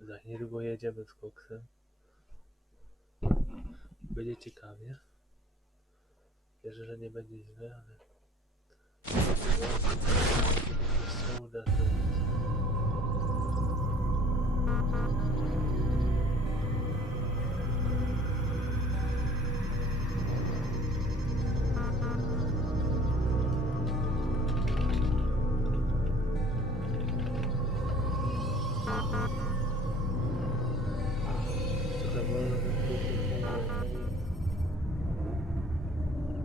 Za niedługo jedziemy z koksem. Będzie ciekawie. Wierzę, że nie będzie źle, ale... się uda zrobić.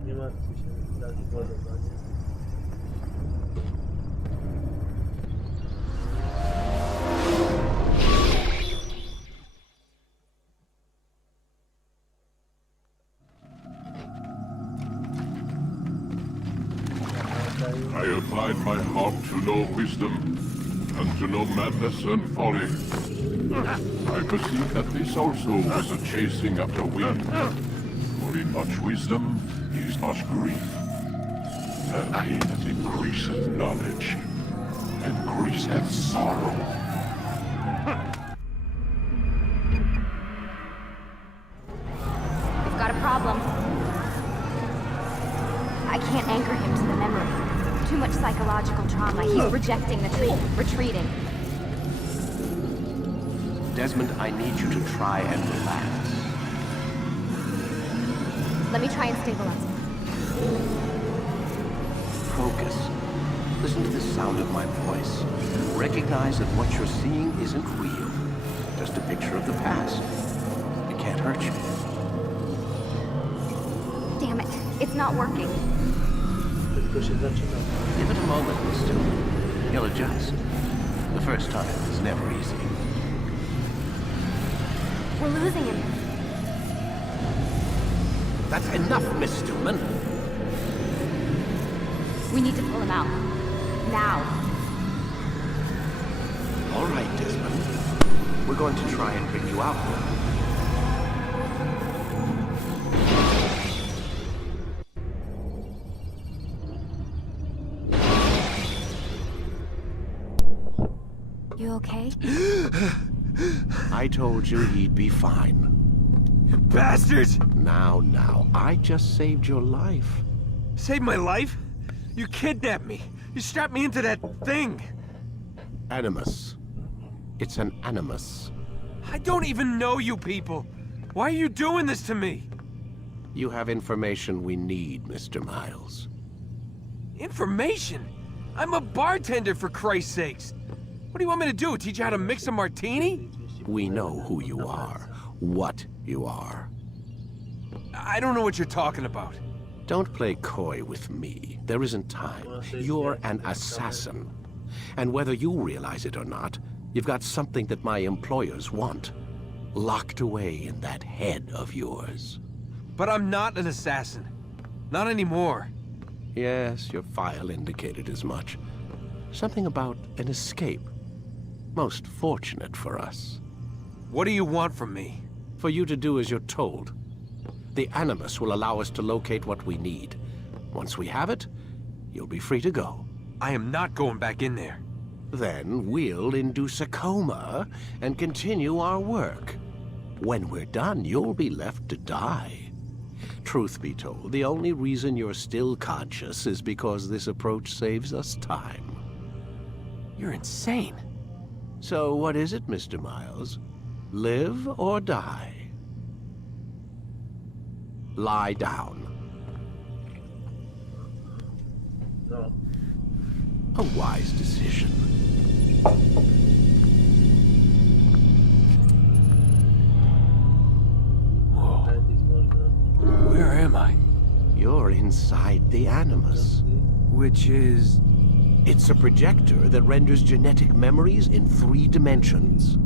Nie martwcie się, tak ładowanie. I applied my heart to know wisdom, and to know madness and folly. I perceive that this also was a chasing after wind. For in much wisdom is much grief. And he that increaseth knowledge increaseth sorrow. We've got a problem. I can't anchor him to the memory. Too much psychological trauma. He's rejecting the treatment, retreating. Desmond, I need you to try and relax. Let me try and stabilize him. Focus. Listen to the sound of my voice. Recognize that what you're seeing isn't real. Just a picture of the past. It can't hurt you. Damn it, it's not working. Tylko się zaczyna. Give it a moment, Miss Stillman. He'll adjust. The first time is never easy. We're losing him. That's enough, Miss Stillman. We need to pull him out. Now. All right, Desmond. We're going to try and bring you out now. You okay? I told you he'd be fine. Bastards! Now, I just saved your life. Saved my life? You kidnapped me. You strapped me into that thing. Animus. It's an animus. I don't even know you people. Why are you doing this to me? You have information we need, Mr. Miles. Information? I'm a bartender, for Christ's sakes. What do you want me to do? Teach you how to mix a martini? We know who you are, what you are. I don't know what you're talking about. Don't play coy with me. There isn't time. You're an assassin. And whether you realize it or not, you've got something that my employers want. Locked away in that head of yours. But I'm not an assassin. Not anymore. Yes, your file indicated as much. Something about an escape. Most fortunate for us. What do you want from me? For you to do as you're told. The Animus will allow us to locate what we need. Once we have it, you'll be free to go. I am not going back in there. Then we'll induce a coma and continue our work. When we're done, you'll be left to die. Truth be told, the only reason you're still conscious is because this approach saves us time. You're insane. So what is it, Mr. Miles? Live or die? Lie down. No. A wise decision. Whoa. Pędzić można. Where am I? You're inside the Animus. Which is... It's a projector that renders genetic memories in 3 dimensions.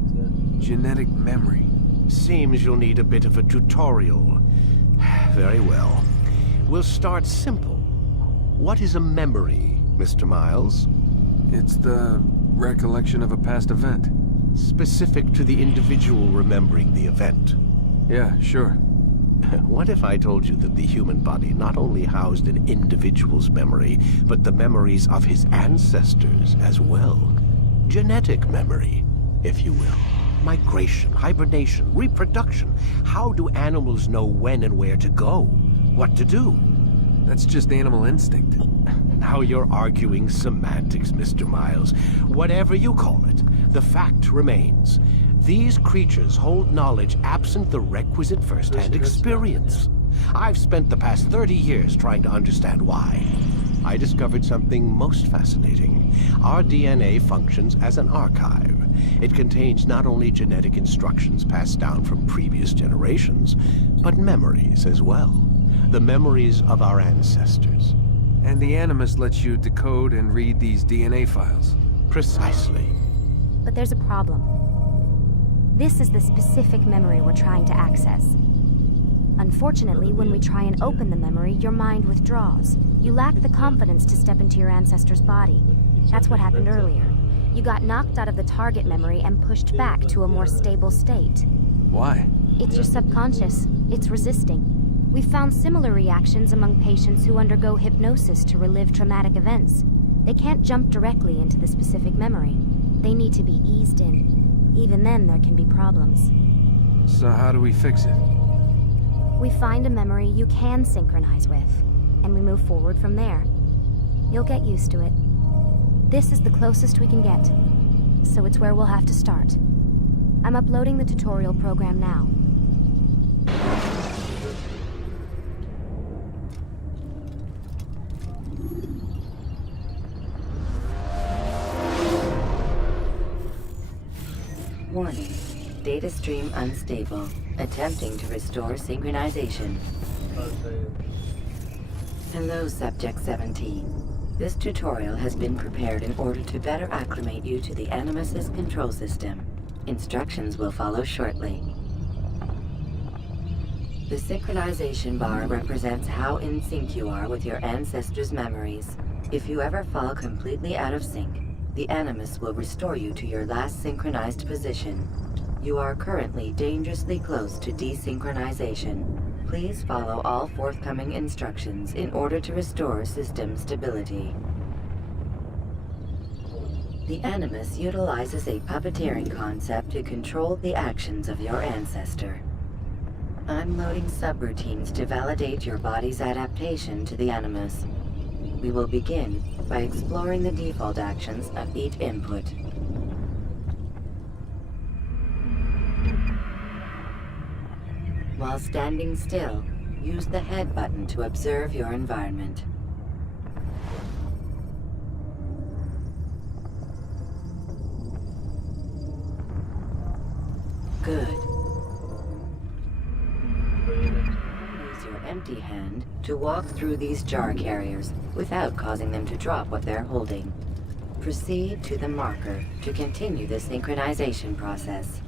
genetic memory. Seems you'll need a bit of a tutorial. Very well. We'll start simple. What is a memory, Mr. Miles? It's the recollection of a past event. Specific to the individual remembering the event. Yeah, sure. What if I told you that the human body not only housed an individual's memory, but the memories of his ancestors as well? Genetic memory, if you will. Migration, hibernation, reproduction. How do animals know when and where to go? What to do? That's just animal instinct. Now you're arguing semantics, Mr. Miles. Whatever you call it, the fact remains. These creatures hold knowledge absent the requisite first-hand experience. I've spent the past 30 years trying to understand why. I discovered something most fascinating. Our DNA functions as an archive. It contains not only genetic instructions passed down from previous generations, but memories as well. The memories of our ancestors. And the Animus lets you decode and read these DNA files. Precisely. But there's a problem. This is the specific memory we're trying to access. Unfortunately, when we try and open the memory, your mind withdraws. You lack the confidence to step into your ancestor's body. That's what happened earlier. You got knocked out of the target memory and pushed back to a more stable state. Why? It's your subconscious. It's resisting. We've found similar reactions among patients who undergo hypnosis to relive traumatic events. They can't jump directly into the specific memory. They need to be eased in. Even then, there can be problems. So how do we fix it? We find a memory you can synchronize with, and we move forward from there. You'll get used to it. This is the closest we can get, so it's where we'll have to start. I'm uploading the tutorial program now. Warning. Data stream unstable. Attempting to restore synchronization. Hello, Subject 17. This tutorial has been prepared in order to better acclimate you to the Animus's control system. Instructions will follow shortly. The synchronization bar represents how in sync you are with your ancestors' memories. If you ever fall completely out of sync, the Animus will restore you to your last synchronized position. You are currently dangerously close to desynchronization. Please follow all forthcoming instructions in order to restore system stability. The Animus utilizes a puppeteering concept to control the actions of your ancestor. I'm loading subroutines to validate your body's adaptation to the Animus. We will begin by exploring the default actions of each input. While standing still, use the head button to observe your environment. Good. Use your empty hand to walk through these jar carriers without causing them to drop what they're holding. Proceed to the marker to continue the synchronization process.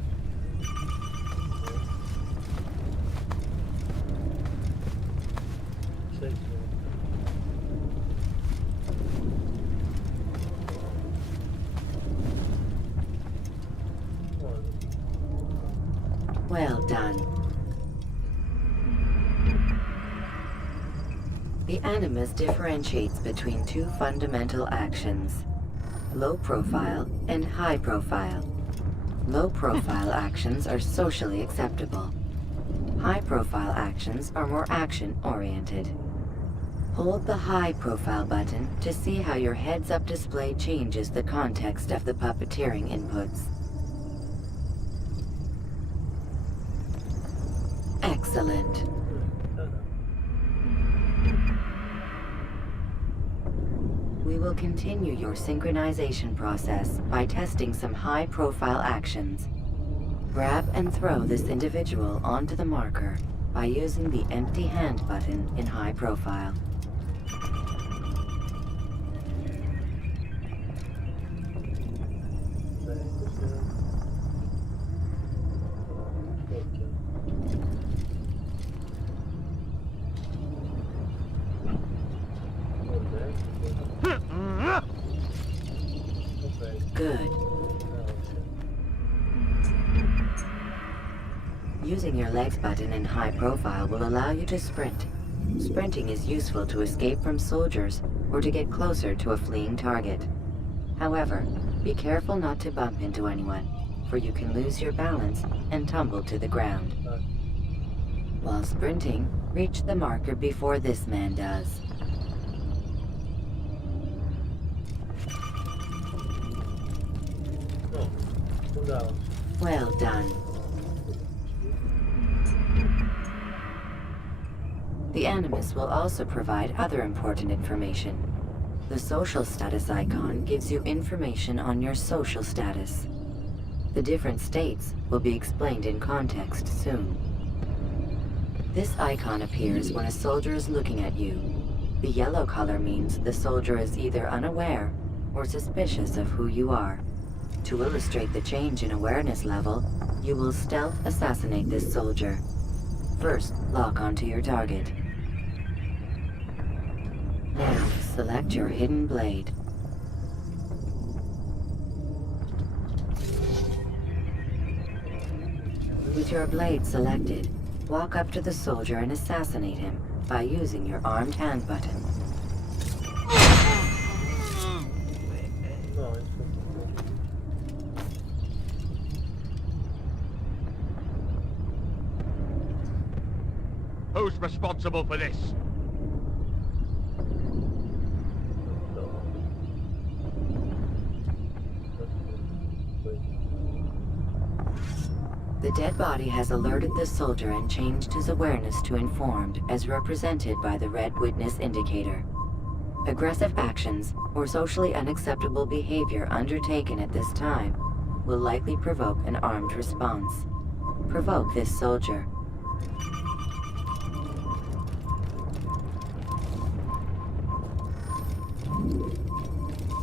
Well done. The Animus differentiates between two fundamental actions: low profile and high profile. Low profile actions are socially acceptable. High profile actions are more action-oriented. Hold the high profile button to see how your heads-up display changes the context of the puppeteering inputs. Excellent. We will continue your synchronization process by testing some high-profile actions. Grab and throw this individual onto the marker by using the empty hand button in high profile. Good. Using your legs button in high profile will allow you to sprint. Sprinting is useful to escape from soldiers or to get closer to a fleeing target. However, be careful not to bump into anyone, for you can lose your balance and tumble to the ground. While sprinting, reach the marker before this man does. No, udało się. Well done. The Animus will also provide other important information. The social status icon gives you information on your social status. The different states will be explained in context soon. This icon appears when a soldier is looking at you. The yellow color means the soldier is either unaware or suspicious of who you are. To illustrate the change in awareness level, you will stealth assassinate this soldier. First, lock onto your target. Now, select your hidden blade. With your blade selected, walk up to the soldier and assassinate him by using your armed hand button. No, jest to... Who's responsible for this? The dead body has alerted the soldier and changed his awareness to informed, as represented by the red witness indicator. Aggressive actions or socially unacceptable behavior undertaken at this time will likely provoke an armed response. Provoke this soldier.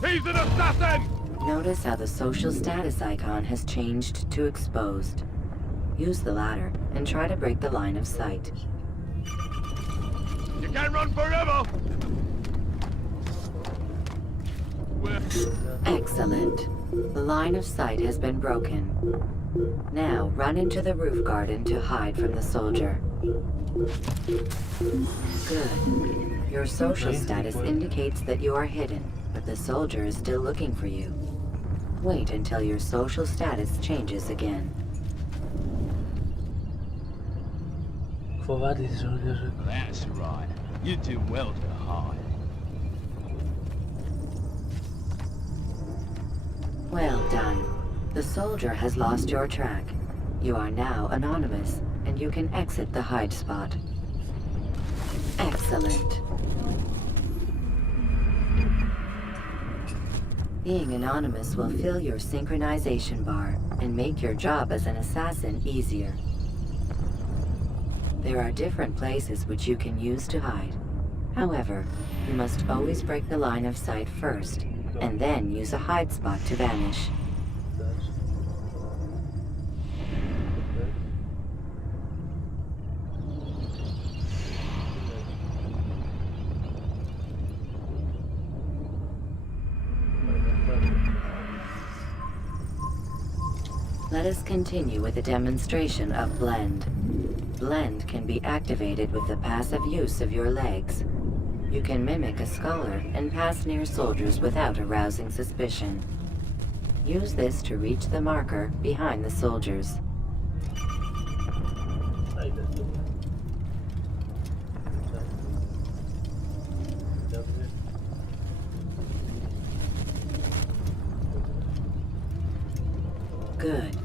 He's an assassin! Notice how the social status icon has changed to exposed. Use the ladder and try to break the line of sight. You can't run forever! Excellent. The line of sight has been broken. Now run into the roof garden to hide from the soldier. Good. Your social status indicates that you are hidden, but the soldier is still looking for you. Wait until your social status changes again. Quo vadis, żołnierze? That's right. You do well to hide. Well done. The soldier has lost your track. You are now anonymous, and you can exit the hide spot. Excellent. Being anonymous will fill your synchronization bar and make your job as an assassin easier. There are different places which you can use to hide. However, you must always break the line of sight first, and then use a hide spot to vanish. Let us continue with a demonstration of Blend. Blend can be activated with the passive use of your legs. You can mimic a scholar and pass near soldiers without arousing suspicion. Use this to reach the marker behind the soldiers. A idę z tym. Dobry. Good.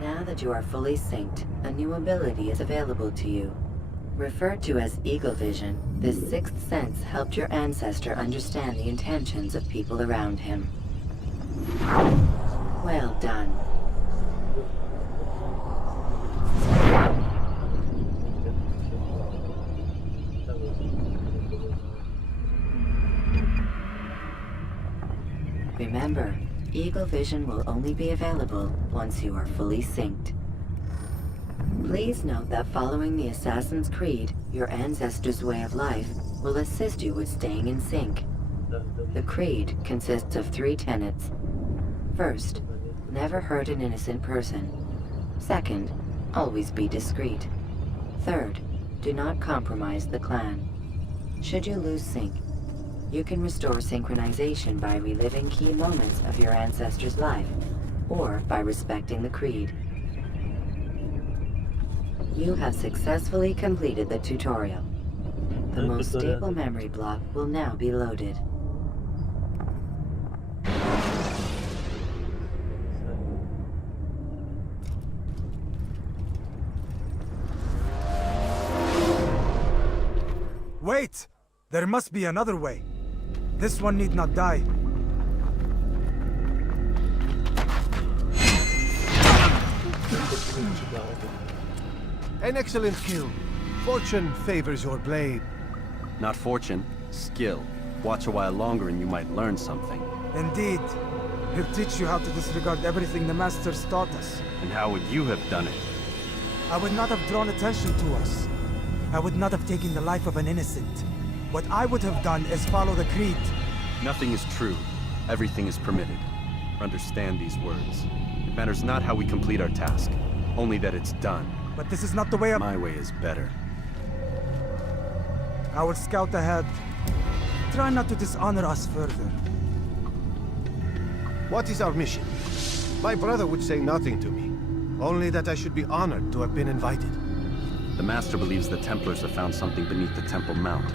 Now that you are fully synced, a new ability is available to you. Referred to as Eagle Vision, this sixth sense helped your ancestor understand the intentions of people around him. Well done. Remember, Eagle Vision will only be available once you are fully synced. Please note that following the Assassin's Creed, your ancestors' way of life will assist you with staying in sync. The Creed consists of 3 tenets. First, never hurt an innocent person. Second, always be discreet. Third, do not compromise the clan. Should you lose sync, you can restore synchronization by reliving key moments of your ancestor's life, or by respecting the creed. You have successfully completed the tutorial. The most stable memory block will now be loaded. Wait! There must be another way. This one need not die. An excellent kill. Fortune favors your blade. Not fortune, skill. Watch a while longer and you might learn something. Indeed. He'll teach you how to disregard everything the Masters taught us. And how would you have done it? I would not have drawn attention to us. I would not have taken the life of an innocent. What I would have done is follow the creed. Nothing is true. Everything is permitted. Understand these words. It matters not how we complete our task, only that it's done. But this is not the way of— My way is better. I will scout ahead. Try not to dishonor us further. What is our mission? My brother would say nothing to me. Only that I should be honored to have been invited. The Master believes the Templars have found something beneath the Temple Mount.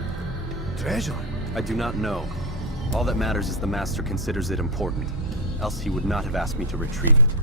Treasure? I do not know. All that matters is the Master considers it important. Else he would not have asked me to retrieve it.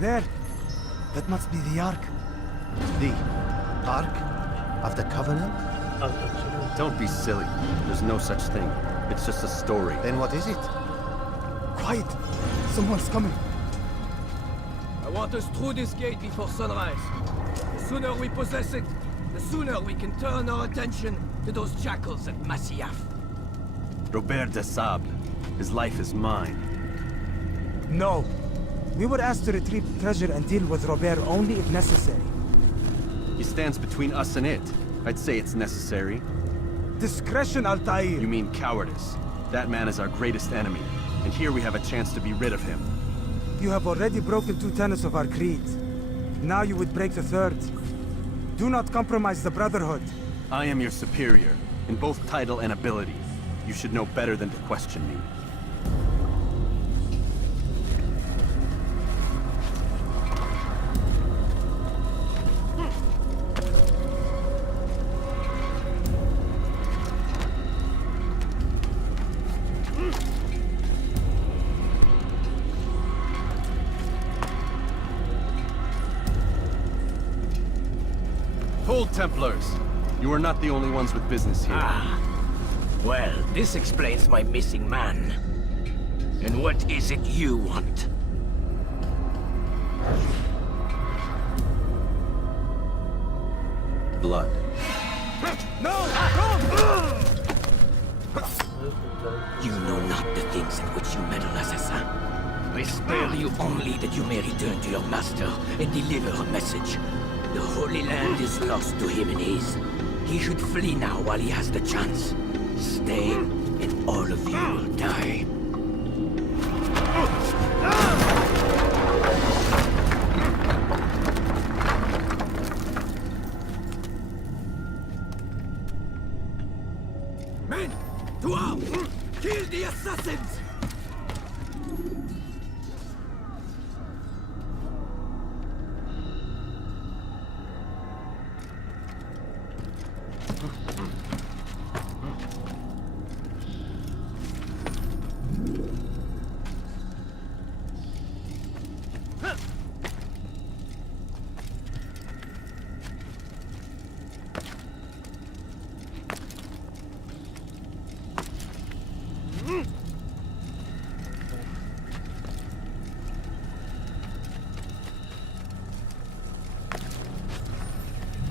There! That must be the Ark. The Ark of the Covenant? Don't be silly. There's no such thing. It's just a story. Then what is it? Quiet! Someone's coming. I want us through this gate before sunrise. The sooner we possess it, the sooner we can turn our attention to those jackals at Masyaf. Robert de Sable. His life is mine. No. We were asked to retrieve the treasure and deal with Robert only if necessary. He stands between us and it. I'd say it's necessary. Discretion, Altair! You mean cowardice. That man is our greatest enemy, and here we have a chance to be rid of him. You have already broken 2 tenets of our creed. Now you would break the 3rd. Do not compromise the Brotherhood. I am your superior, in both title and ability. You should know better than to question me. Hold, Templars! You are not the only ones with business here. Well, this explains my missing man. And what is it you want? Blood. No! No! You know not the things in which you meddle, assassin. I spare you only that you may return to your master and deliver a message. The Holy Land is lost to him and his. He should flee now while he has the chance. Stay, and all of you will die. Men! To arms! Kill the assassins!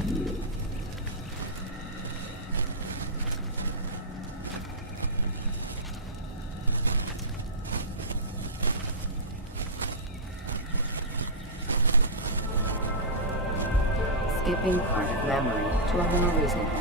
Skipping part of memory to a more recent one.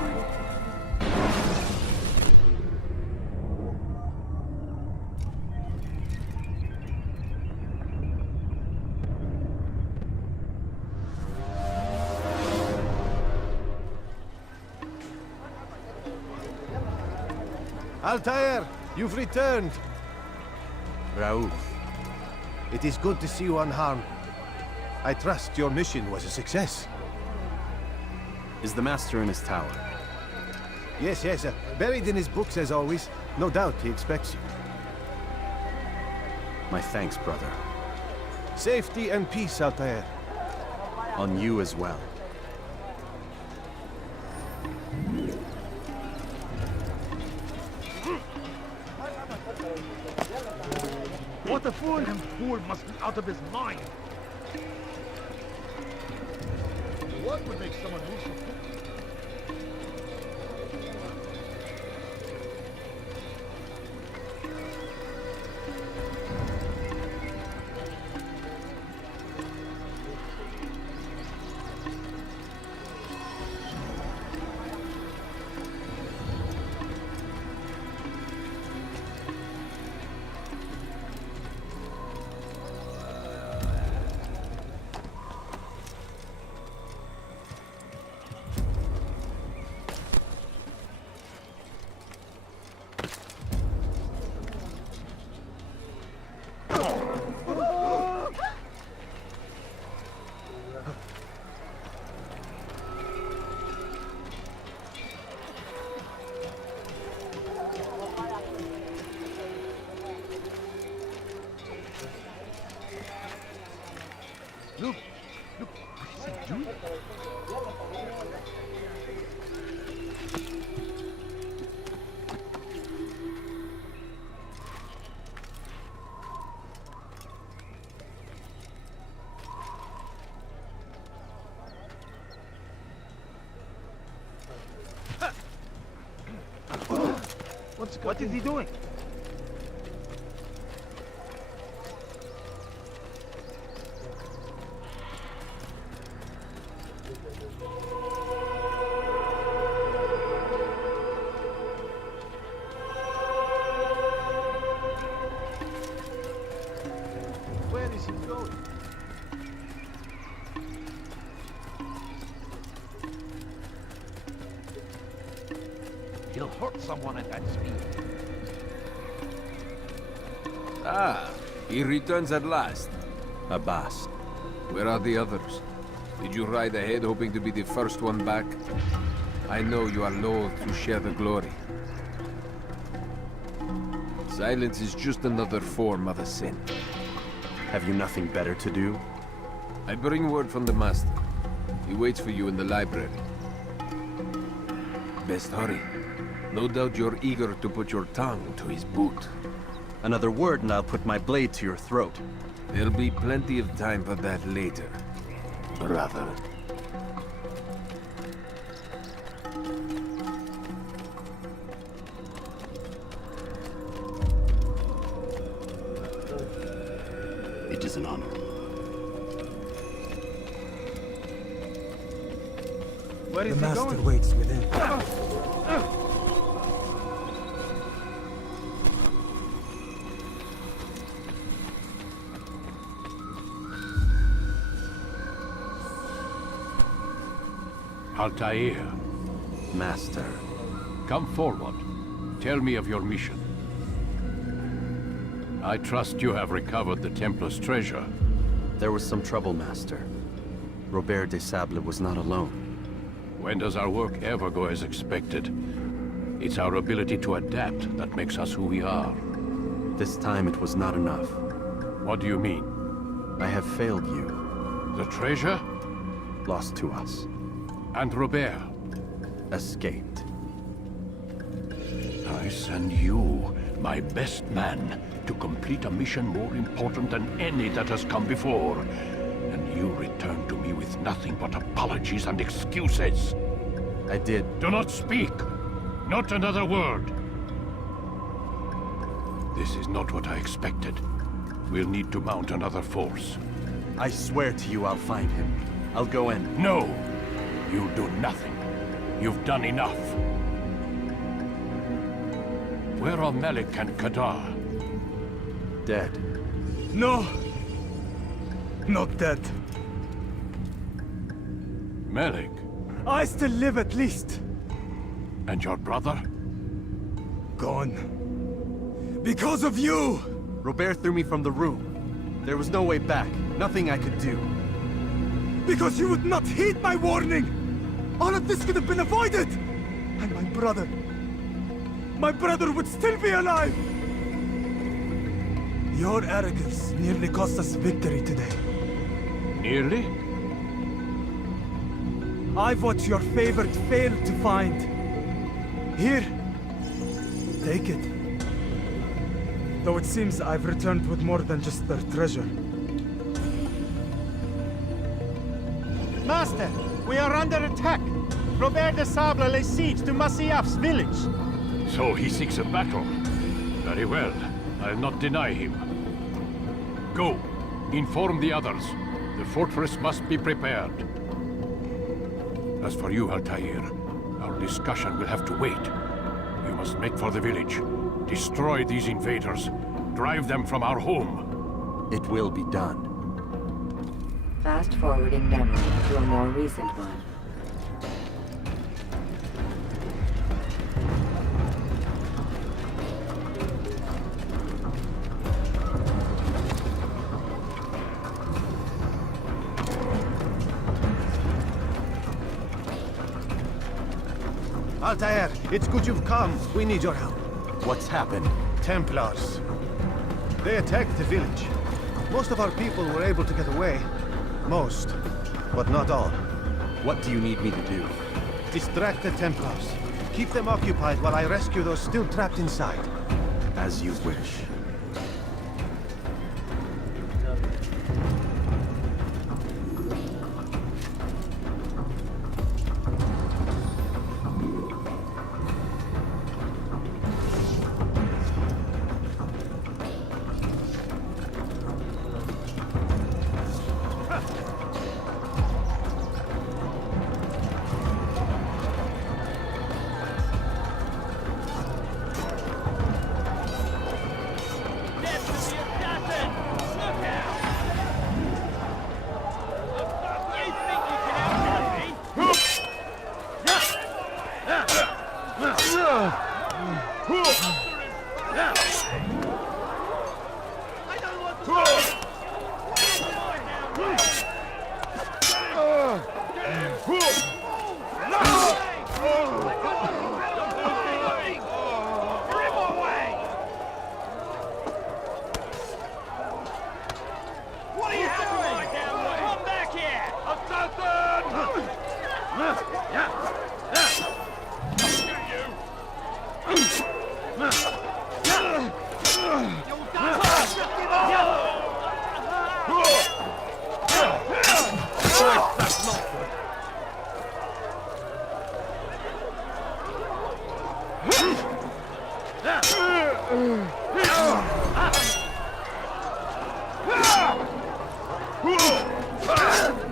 Altair, you've returned. Raouf. It is good to see you unharmed. I trust your mission was a success. Is the Master in his tower? Yes, yes, buried in his books as always. No doubt he expects you. My thanks, brother. Safety and peace, Altair. On you as well. What a fool! That fool must be out of his mind! What would make someone move so quickly? Look! Look! What is he doing? What is he doing? Where is he going? He'll hurt someone at that speed. Ah, he returns at last. Abbas. Where are the others? Did you ride ahead hoping to be the first one back? I know you are loath to share the glory. Silence is just another form of a sin. Have you nothing better to do? I bring word from the Master. He waits for you in the library. Best hurry. No doubt you're eager to put your tongue to his boot. Another word and I'll put my blade to your throat. There'll be plenty of time for that later, brother. It is an honor. Where is the Master waits within. Altair. Master. Come forward. Tell me of your mission. I trust you have recovered the Templar's treasure. There was some trouble, Master. Robert de Sable was not alone. When does our work ever go as expected? It's our ability to adapt that makes us who we are. This time it was not enough. What do you mean? I have failed you. The treasure? Lost to us. And Robert? Escaped. I send you, my best man, to complete a mission more important than any that has come before. And you returned to me with nothing but apologies and excuses. I did. Do not speak! Not another word! This is not what I expected. We'll need to mount another force. I swear to you I'll find him. I'll go in. No! You'll do nothing. You've done enough. Where are Melik and Kadar? Dead. No! Not dead. Melik? I still live at least. And your brother? Gone. Because of you! Robert threw me from the room. There was no way back. Nothing I could do. Because you would not heed my warning! All of this could have been avoided! And my brother would still be alive! Your arrogance nearly cost us victory today. Nearly? I've what your favorite failed to find. Here. Take it. Though it seems I've returned with more than just their treasure. Master, we are under attack. Robert de Sable lays siege to Masyaf's village. So he seeks a battle. Very well. I'll not deny him. Go. Inform the others. The fortress must be prepared. As for you, Altair, our discussion will have to wait. You must make for the village. Destroy these invaders. Drive them from our home. It will be done. Fast-forwarding memory to a more recent one. Altair, it's good you've come. We need your help. What's happened? Templars. They attacked the village. Most of our people were able to get away. Most, but not all. What do you need me to do? Distract the Templars. Keep them occupied while I rescue those still trapped inside. As you wish.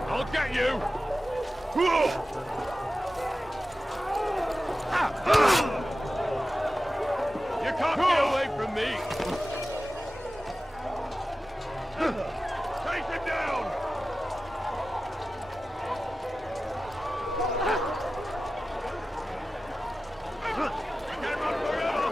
I'll get you! You can't get away from me! Take him down! You can't run forever!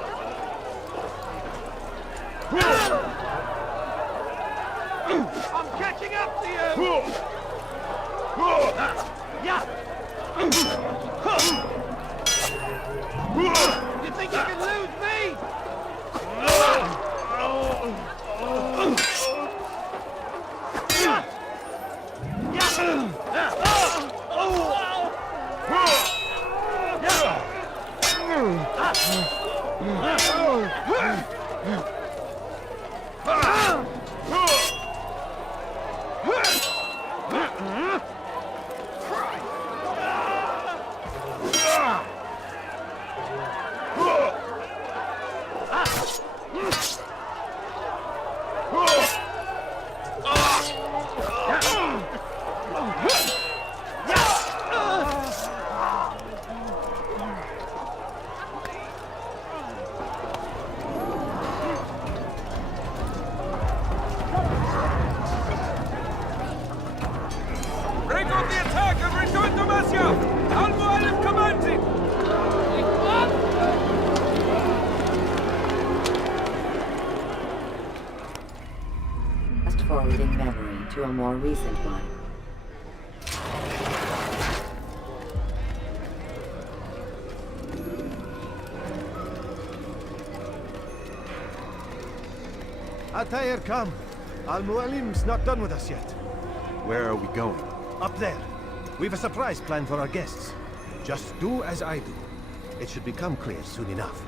more recent one. Altair, come. Al-Mualim's not done with us yet. Where are we going? Up there. We've a surprise plan for our guests. Just do as I do. It should become clear soon enough.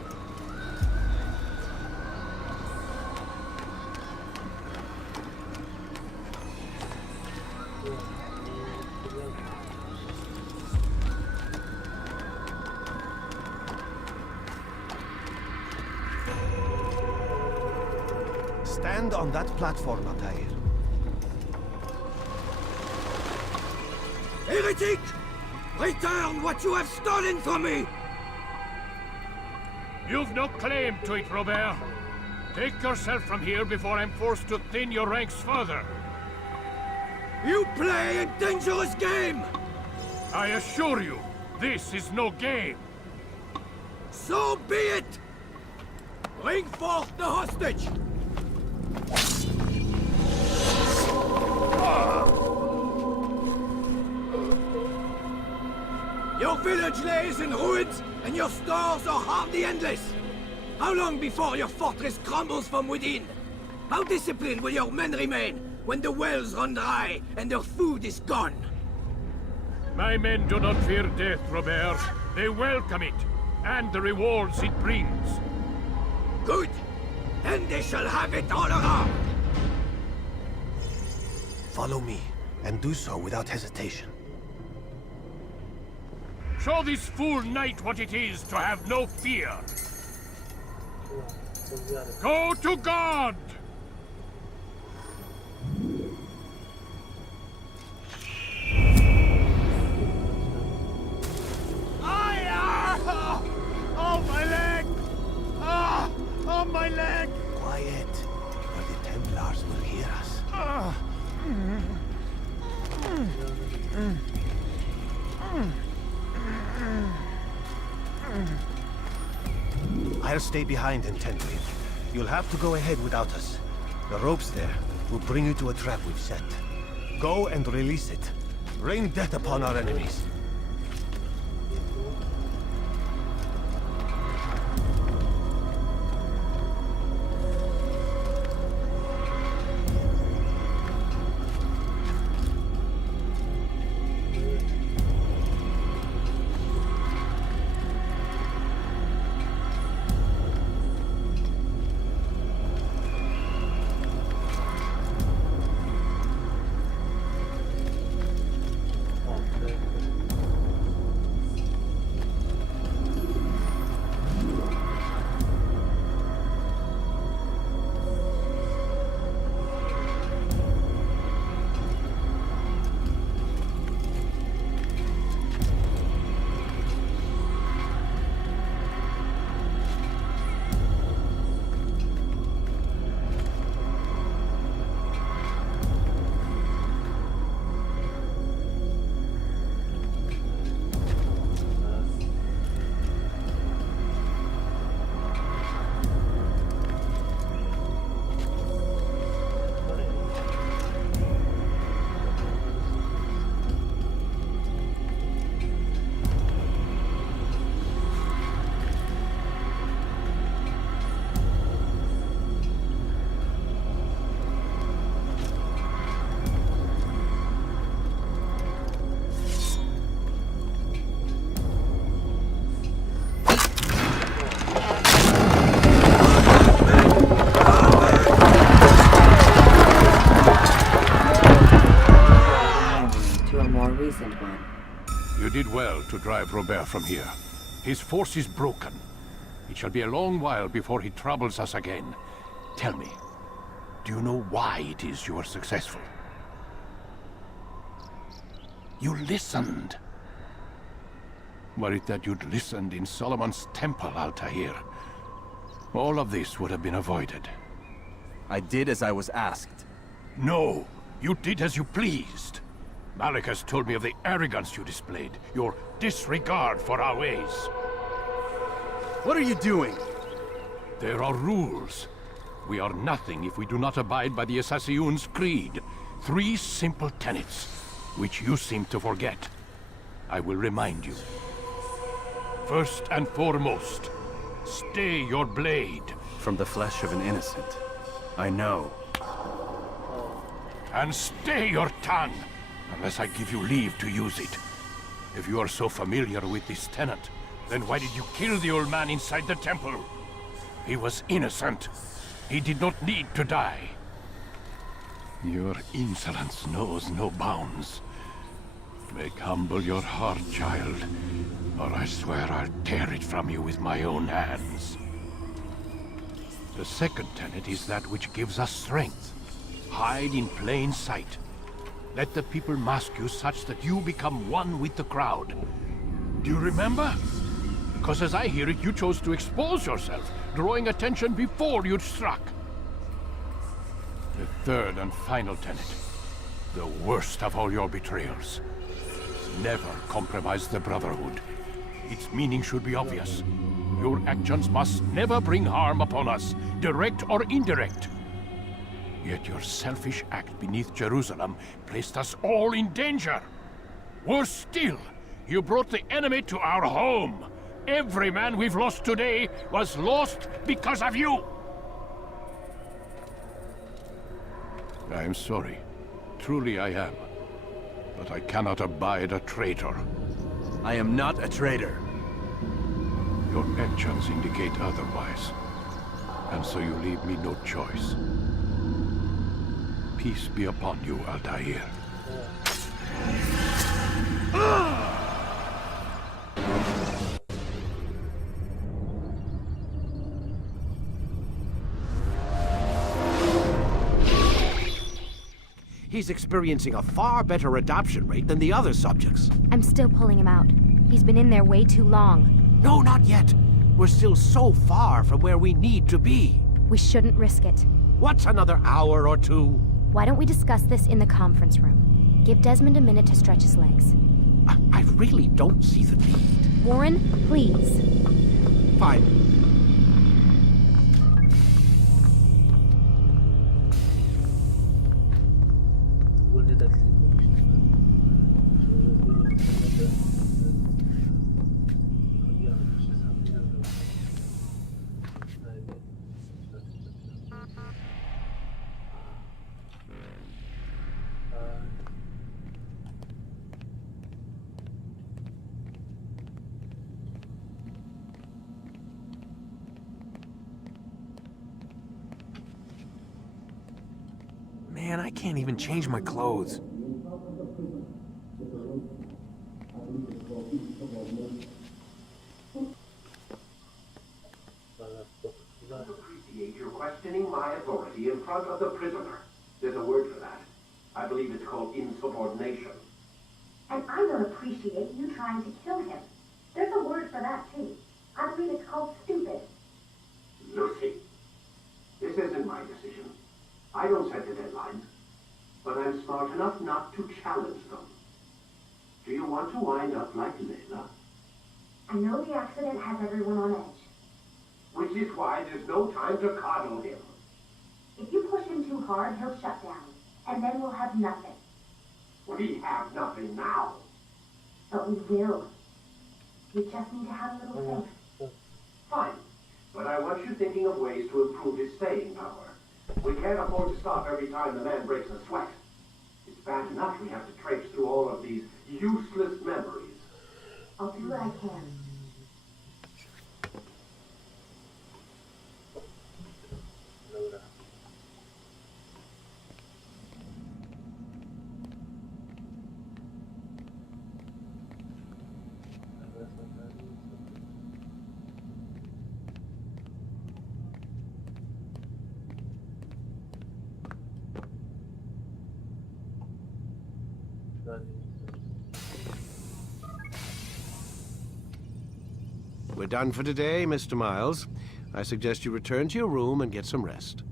Stand on that platform, Altair. Heretic! Return what you have stolen from me! You've no claim to it, Robert. Take yourself from here before I'm forced to thin your ranks further. You play a dangerous game! I assure you, this is no game. So be it! Bring forth the hostage! Your village lays in ruins, and your stores are hardly endless. How long before your fortress crumbles from within? How disciplined will your men remain when the wells run dry and their food is gone? My men do not fear death, Robert. They welcome it, and the rewards it brings. Good. Then they shall have it all around. Follow me, and do so without hesitation. Show this fool knight what it is to have no fear. Go to God! Oh, my leg! Ah! Oh, my leg! Quiet, or the Templars will hear us. I'll stay behind and tend to him. You'll have to go ahead without us. The ropes there will bring you to a trap we've set. Go and release it. Rain death upon our enemies. You did well to drive Robert from here. His force is broken. It shall be a long while before he troubles us again. Tell me, do you know why it is you are successful? You listened. Were it that you'd listened in Solomon's temple, Altair, all of this would have been avoided. I did as I was asked. No, you did as you pleased. Malik has told me of the arrogance you displayed, your disregard for our ways. What are you doing? There are rules. We are nothing if we do not abide by the Assassin's creed. 3 simple tenets, which you seem to forget. I will remind you. First and foremost, stay your blade. From the flesh of an innocent. I know. And stay your tongue, unless I give you leave to use it. If you are so familiar with this tenet, then why did you kill the old man inside the temple? He was innocent. He did not need to die. Your insolence knows no bounds. Make humble your heart, child, or I swear I'll tear it from you with my own hands. The second tenet is that which gives us strength. Hide in plain sight. Let the people mask you such that you become one with the crowd. Do you remember? Because as I hear it, you chose to expose yourself, drawing attention before you'd struck. The third and final tenet, the worst of all your betrayals. Never compromise the Brotherhood. Its meaning should be obvious. Your actions must never bring harm upon us, direct or indirect. Yet your selfish act beneath Jerusalem placed us all in danger. Worse still, you brought the enemy to our home. Every man we've lost today was lost because of you. I am sorry. Truly I am. But I cannot abide a traitor. I am not a traitor. Your actions indicate otherwise. And so you leave me no choice. Peace be upon you, Altair. He's experiencing a far better adoption rate than the other subjects. I'm still pulling him out. He's been in there way too long. No, not yet. We're still so far from where we need to be. We shouldn't risk it. What's another hour or two? Why don't we discuss this in the conference room? Give Desmond a minute to stretch his legs. I really don't see the need. Warren, please. Fine. Man, I can't even change my clothes. Appreciate your questioning my authority in front of the prisoner. There's a word for that. I believe it's called insubordination. And I don't appreciate you trying to kill him. There's a word for that, too. I believe it's called stupid. Lucy, this isn't my decision. I don't set the deadlines, but I'm smart enough not to challenge them. Do you want to wind up like Layla? I know the accident has everyone on edge. Which is why there's no time to coddle him. If you push him too hard, he'll shut down, and then we'll have nothing. We have nothing now. But we will. We just need to have a little faith. Fine, but I want you thinking of ways to improve his staying power. We can't afford to stop every time the man breaks a sweat. It's bad enough we have to traipse through all of these useless memories. I'll do what I can. We're done for today, Mr. Miles. I suggest you return to your room and get some rest.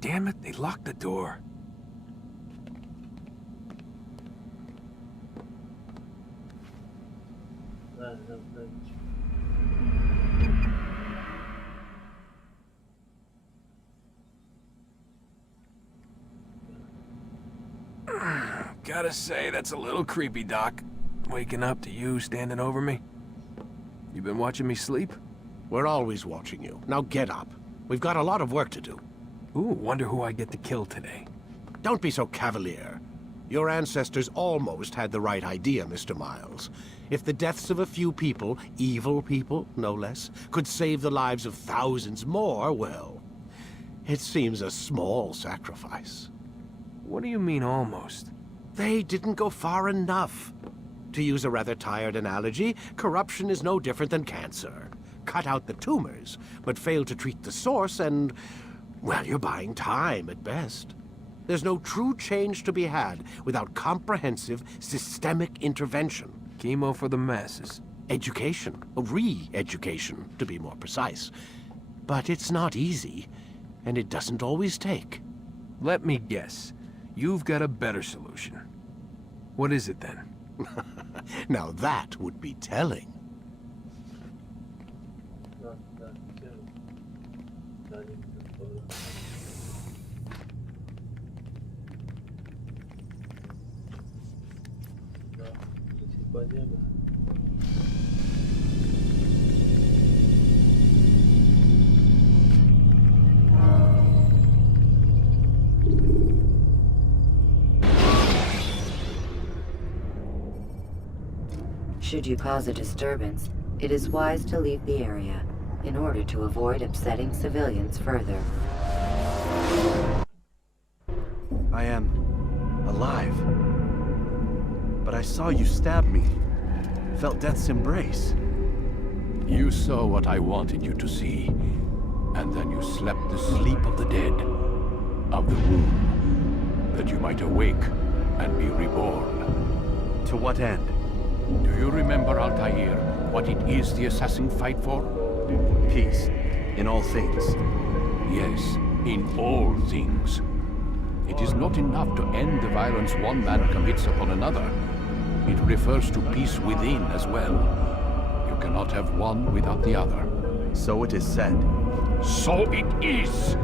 Damn it, they locked the door. Gotta say, that's a little creepy, Doc. Waking up to you standing over me. You been watching me sleep? We're always watching you. Now get up. We've got a lot of work to do. Ooh, wonder who I get to kill today. Don't be so cavalier. Your ancestors almost had the right idea, Mr. Miles. If the deaths of a few people, evil people, no less, could save the lives of thousands more, well, it seems a small sacrifice. What do you mean, almost? They didn't go far enough. To use a rather tired analogy, corruption is no different than cancer. Cut out the tumors, but fail to treat the source and, well, you're buying time at best. There's no true change to be had without comprehensive, systemic intervention. Chemo for the masses. Education. Re-education, to be more precise. But it's not easy, and it doesn't always take. Let me guess. You've got a better solution. What is it, then? Now that would be telling. Should you cause a disturbance, it is wise to leave the area in order to avoid upsetting civilians further. I am alive. But I saw you stab me. Felt death's embrace. You saw what I wanted you to see, and then you slept the sleep of the dead, of the womb, that you might awake and be reborn. To what end? Do you remember, Altair, what it is the assassin fight for? Peace. In all things. Yes, in all things. It is not enough to end the violence one man commits upon another. It refers to peace within as well. You cannot have one without the other. So it is said. So it is!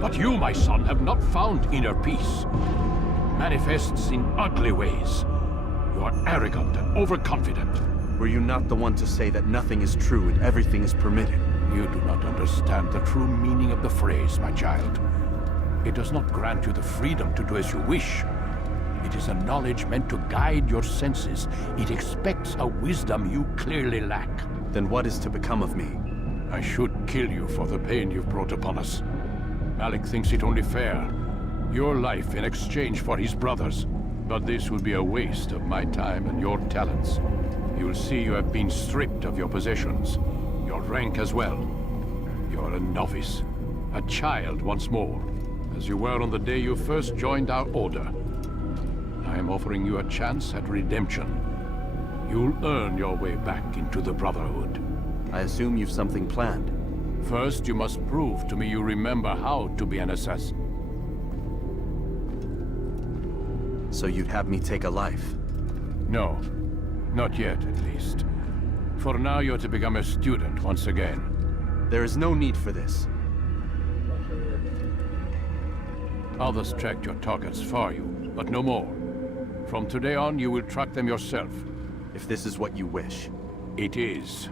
But you, my son, have not found inner peace. Manifests in ugly ways. You are arrogant and overconfident. Were you not the one to say that nothing is true and everything is permitted? You do not understand the true meaning of the phrase, my child. It does not grant you the freedom to do as you wish. It is a knowledge meant to guide your senses. It expects a wisdom you clearly lack. Then what is to become of me? I should kill you for the pain you've brought upon us. Malik thinks it only fair. Your life in exchange for his brother's. But this would be a waste of my time and your talents. You will see you have been stripped of your possessions, your rank as well. You are a novice, a child once more, as you were on the day you first joined our order. I am offering you a chance at redemption. You'll earn your way back into the Brotherhood. I assume you've something planned. First, you must prove to me you remember how to be an assassin. So you'd have me take a life? No. Not yet, at least. For now, you're to become a student once again. There is no need for this. Others tracked your targets for you, but no more. From today on, you will track them yourself. If this is what you wish. It is.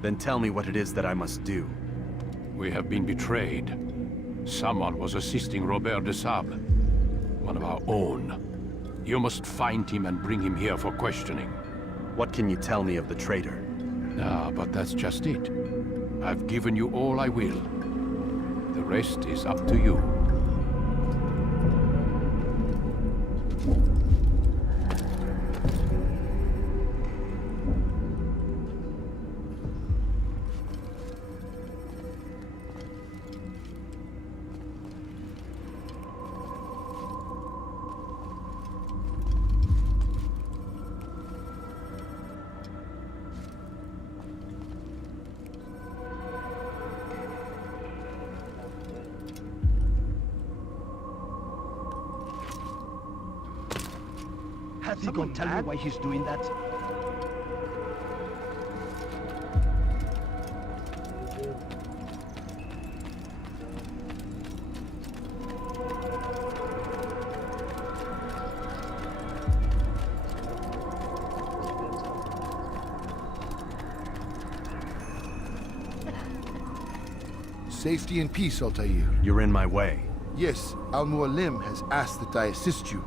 Then tell me what it is that I must do. We have been betrayed. Someone was assisting Robert de Sable, one of our own. You must find him and bring him here for questioning. What can you tell me of the traitor? Ah, but that's just it. I've given you all I will. The rest is up to you. Has he gone tell me why he's doing that? Safety and peace, Altair. You're in my way. Yes, Al-Mualim has asked that I assist you.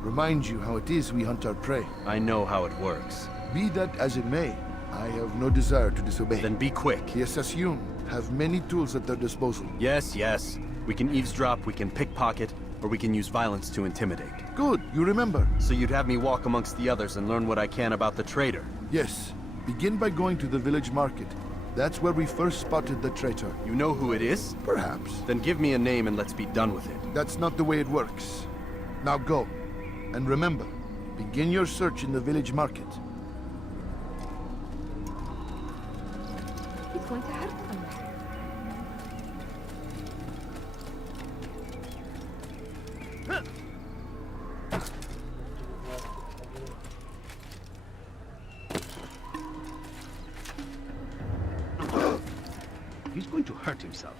Remind you how it is we hunt our prey. I know how it works. Be that as it may, I have no desire to disobey. Then be quick. The Assassin have many tools at their disposal. Yes, yes. We can eavesdrop, we can pickpocket, or we can use violence to intimidate. Good, you remember. So you'd have me walk amongst the others and learn what I can about the traitor? Yes. Begin by going to the village market. That's where we first spotted the traitor. You know who it is? Perhaps. Then give me a name and let's be done with it. That's not the way it works. Now go. And remember, begin your search in the village market. It's going to hurt them. He's going to hurt himself.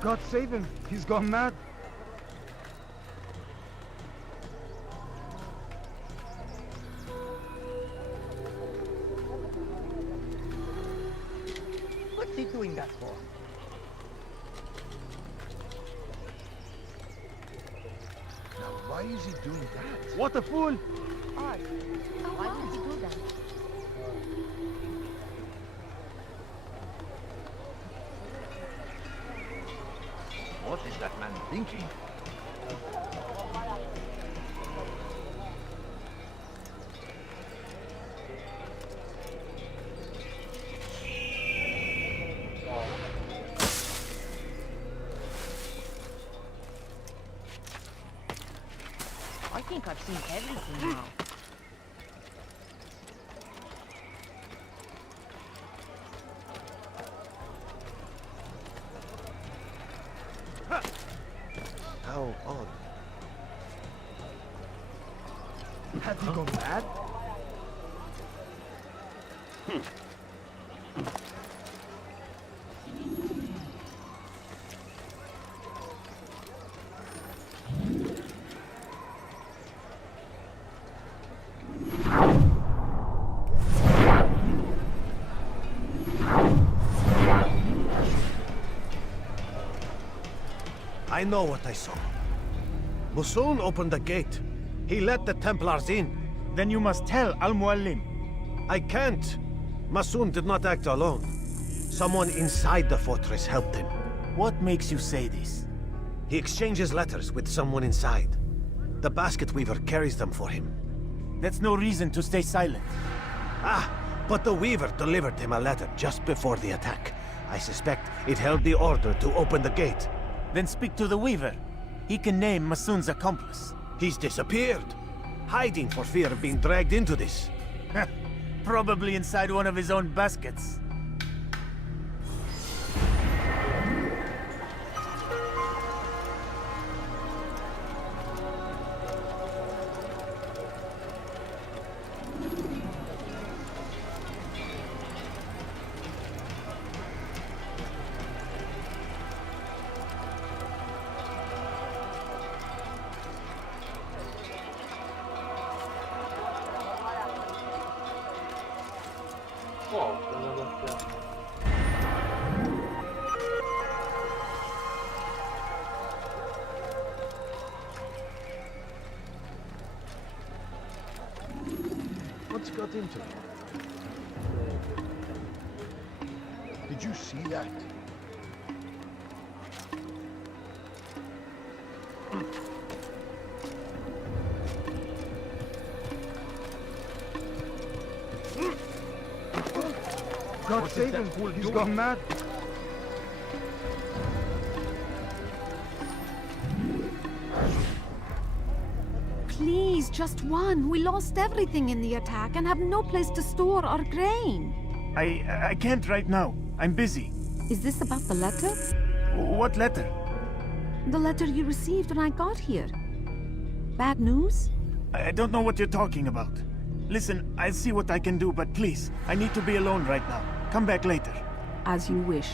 God save him. He's gone mad. What's he doing that for? Now, why is he doing that? What a fool! Odd. Why would he do that? What is that man thinking? I think I've seen everything now. How odd. Have you gone mad? I know what I saw. Masoon opened the gate. He let the Templars in. Then you must tell Al-Mualim. I can't. Masoon did not act alone. Someone inside the fortress helped him. What makes you say this? He exchanges letters with someone inside. The basket weaver carries them for him. That's no reason to stay silent. Ah, but the weaver delivered him a letter just before the attack. I suspect it held the order to open the gate. Then speak to the weaver. He can name Masoon's accomplice. He's disappeared. Hiding for fear of being dragged into this. Probably inside one of his own baskets. What's got into him? Did you see that? God save him! He's gone mad! Please, just one. We lost everything in the attack and have no place to store our grain. I can't right now. I'm busy. Is this about the letter? What letter? The letter you received when I got here. Bad news? I don't know what you're talking about. Listen, I'll see what I can do, but please, I need to be alone right now. Come back later. As you wish.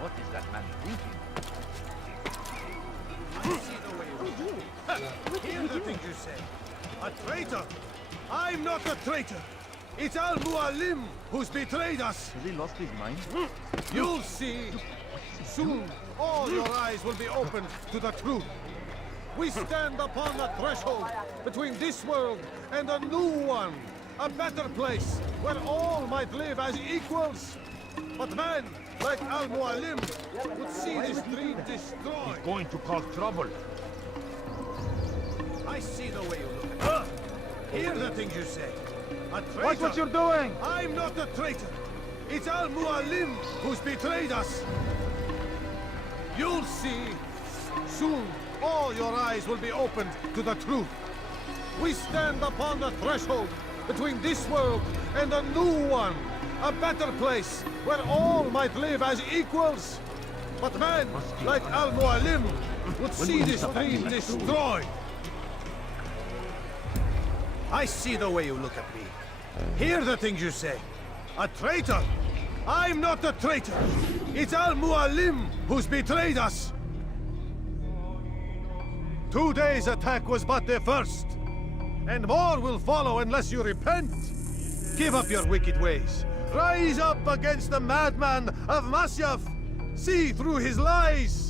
What is that man thinking? Hear the things you say. A traitor? I'm not a traitor. It's Al-Mualim who's betrayed us. Has he lost his mind? You'll see. Soon, all your eyes will be opened to the truth. We stand upon the threshold between this world and a new one. A better place where all might live as equals. But man, like Al-Mualim, would see this dream destroyed. He's going to cause trouble. I see the way you look at it. Hear the things you say. A traitor. Watch what you're doing! I'm not a traitor. It's Al-Mualim who's betrayed us. You'll see. Soon, all your eyes will be opened to the truth. We stand upon the threshold between this world and a new one. A better place where all might live as equals. But man, like Al-Mualim, would see this dream destroyed. I see the way you look at me. Hear the things you say. A traitor? I'm not a traitor. It's Al-Mualim who's betrayed us. Today's attack was but the first. And more will follow unless you repent. Give up your wicked ways. Rise up against the madman of Masyaf. See through his lies.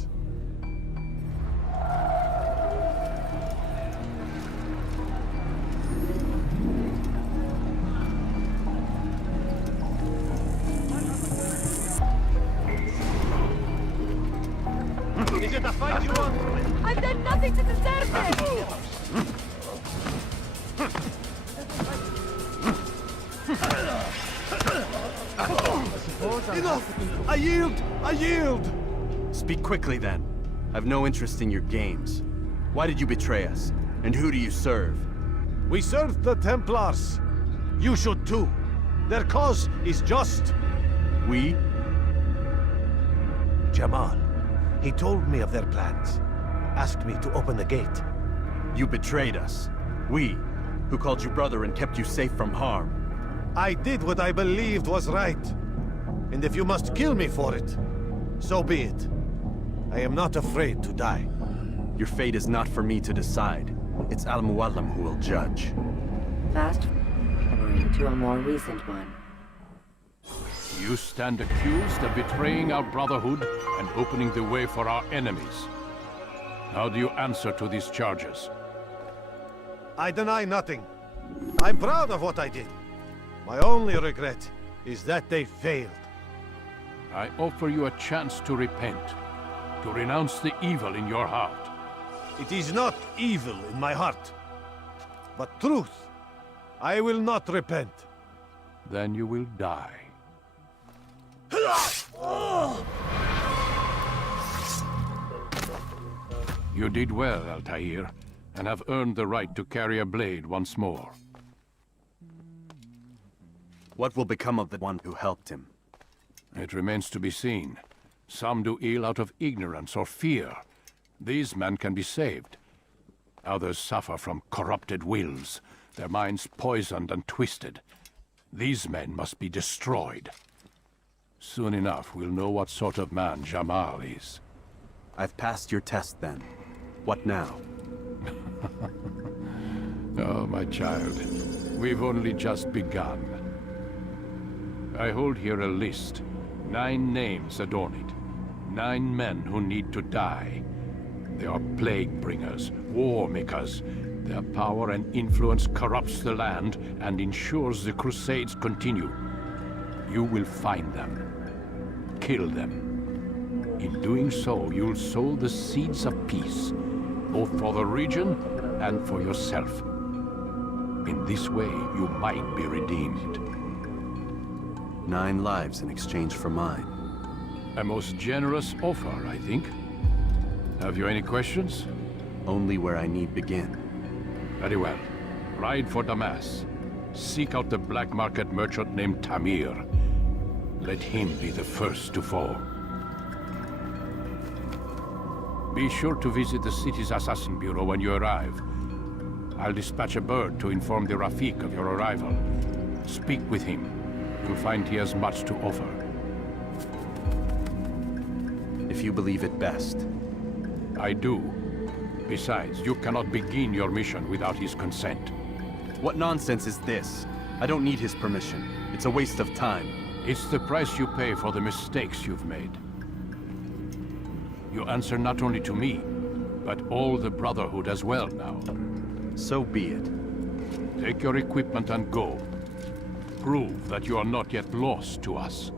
Is it a fight you want? I've done nothing to deserve Enough! I yield! I yield! Speak quickly then. I've no interest in your games. Why did you betray us? And who do you serve? We serve the Templars. You should too. Their cause is just. We? Jamal. He told me of their plans. Asked me to open the gate. You betrayed us. We, who called you brother and kept you safe from harm. I did what I believed was right. And if you must kill me for it, so be it. I am not afraid to die. Your fate is not for me to decide. It's Al-Mualim who will judge. Fast forward to a more recent one. You stand accused of betraying our Brotherhood and opening the way for our enemies. How do you answer to these charges? I deny nothing. I'm proud of what I did. My only regret is that they failed. I offer you a chance to repent, to renounce the evil in your heart. It is not evil in my heart, but truth. I will not repent. Then you will die. You did well, Altair, and have earned the right to carry a blade once more. What will become of the one who helped him? It remains to be seen. Some do ill out of ignorance or fear. These men can be saved. Others suffer from corrupted wills, their minds poisoned and twisted. These men must be destroyed. Soon enough, we'll know what sort of man Jamal is. I've passed your test, then. What now? Oh, my child. We've only just begun. I hold here a list. 9 names adorn it. 9 men who need to die. They are plague bringers, war makers. Their power and influence corrupts the land and ensures the Crusades continue. You will find them. Kill them. In doing so, you'll sow the seeds of peace, both for the region and for yourself. In this way, you might be redeemed. 9 lives in exchange for mine. A most generous offer, I think. Have you any questions? Only where I need begin. Very well. Ride for Damas. Seek out the black market merchant named Tamir. Let him be the first to fall. Be sure to visit the city's assassin bureau when you arrive. I'll dispatch a bird to inform the Rafik of your arrival. Speak with him. You'll find he has much to offer. If you believe it best. I do. Besides, you cannot begin your mission without his consent. What nonsense is this? I don't need his permission. It's a waste of time. It's the price you pay for the mistakes you've made. You answer not only to me, but all the Brotherhood as well now. So be it. Take your equipment and go. Prove that you are not yet lost to us.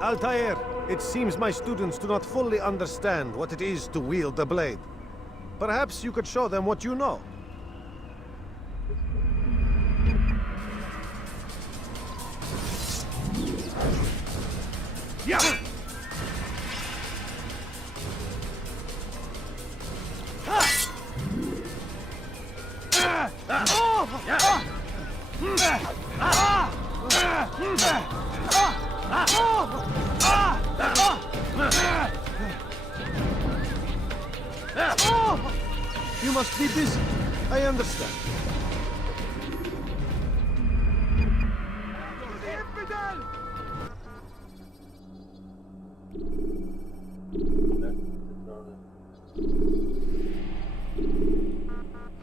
Altair, it seems my students do not fully understand what it is to wield the blade. Perhaps you could show them what you know. Yeah! You must be busy. I understand.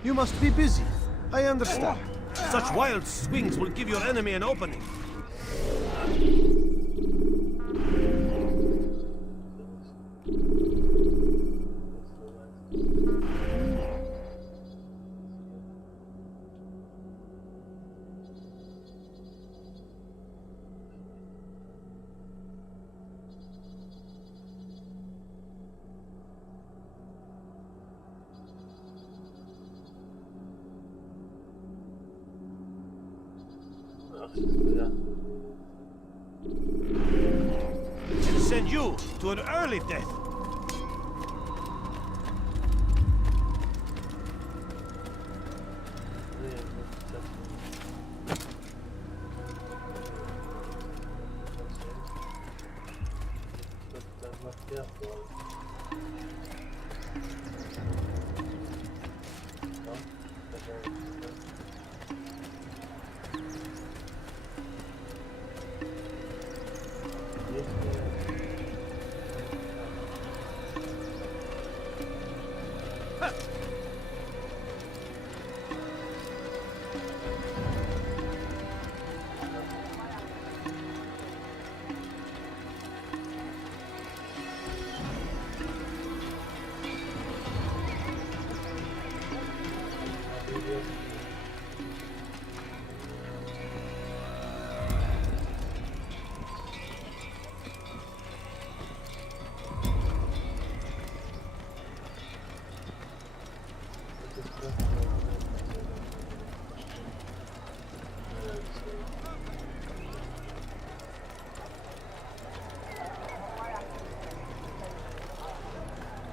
You must be busy. I understand. Such wild swings will give your enemy an opening. It'll send you to an early death.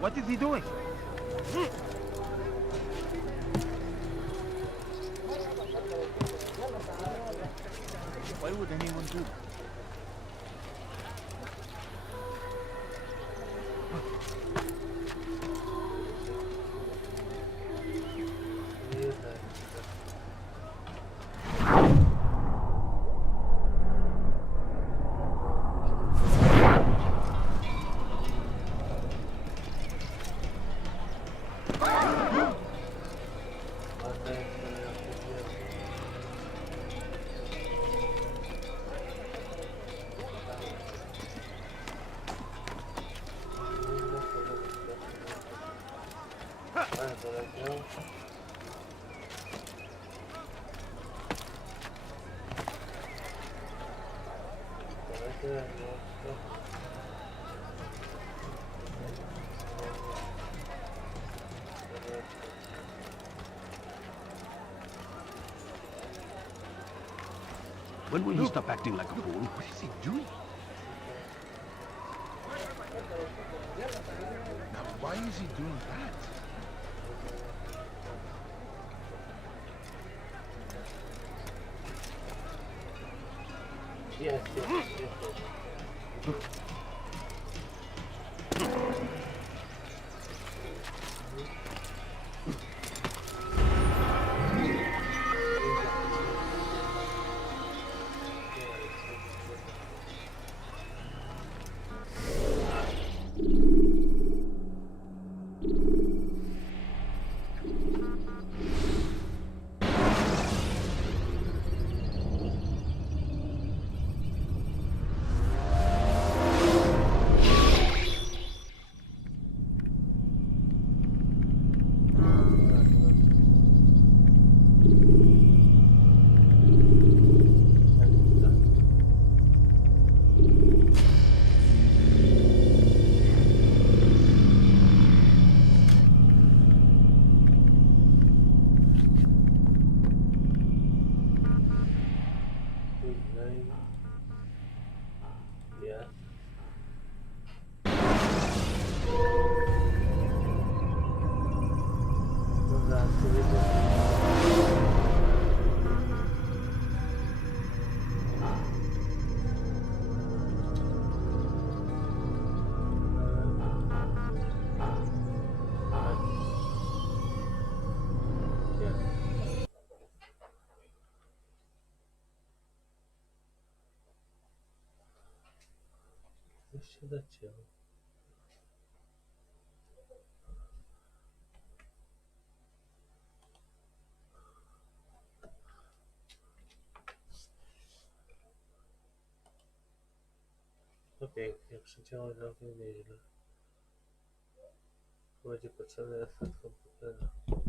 What is he doing? would anyone do? When will he stop acting like a fool? What is he doing? Now, why is he doing that? Yes, yes, yes, yes. Yeah. Jeszcze zacięło. No pięknie, przyciąłem całkiem nieźle. Będzie potrzebny efekt komputera.